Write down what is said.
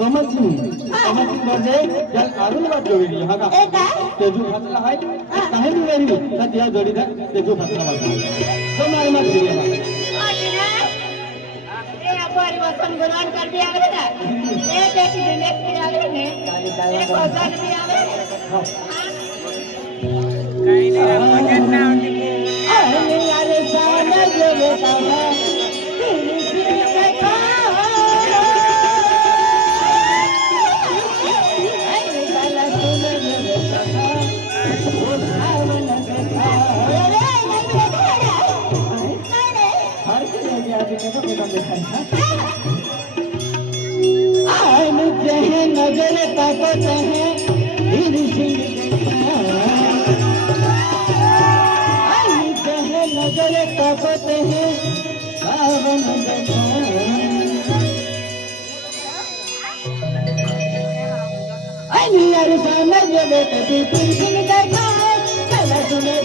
समझी बजे जल अरुण बात जोड़ी हां का ए काय तेजू फातला है काहे नहीं मेरी सदिया जोड़ी था तेजू फातला बात तो मारे मत दिए हां ए अबारी वसन गुलान कर दिया आवे ना ए देखी दिने की आवे ने ए कोसन भी आवे काही नाही भजन नाव दिले अरे यार साना जो बेटा है तेरी सिर में खा अरे साला सुन जो बेटा वो सावन देखा अरे नहीं देखा नहीं हर के लिए आदमी ने तो बेटा देखा था आए मुझे नजर ताकत है हीर सिंह नजर ताकत है सावन देखा अनियर सामने जो बेटे दी सिंह देखा चला सुने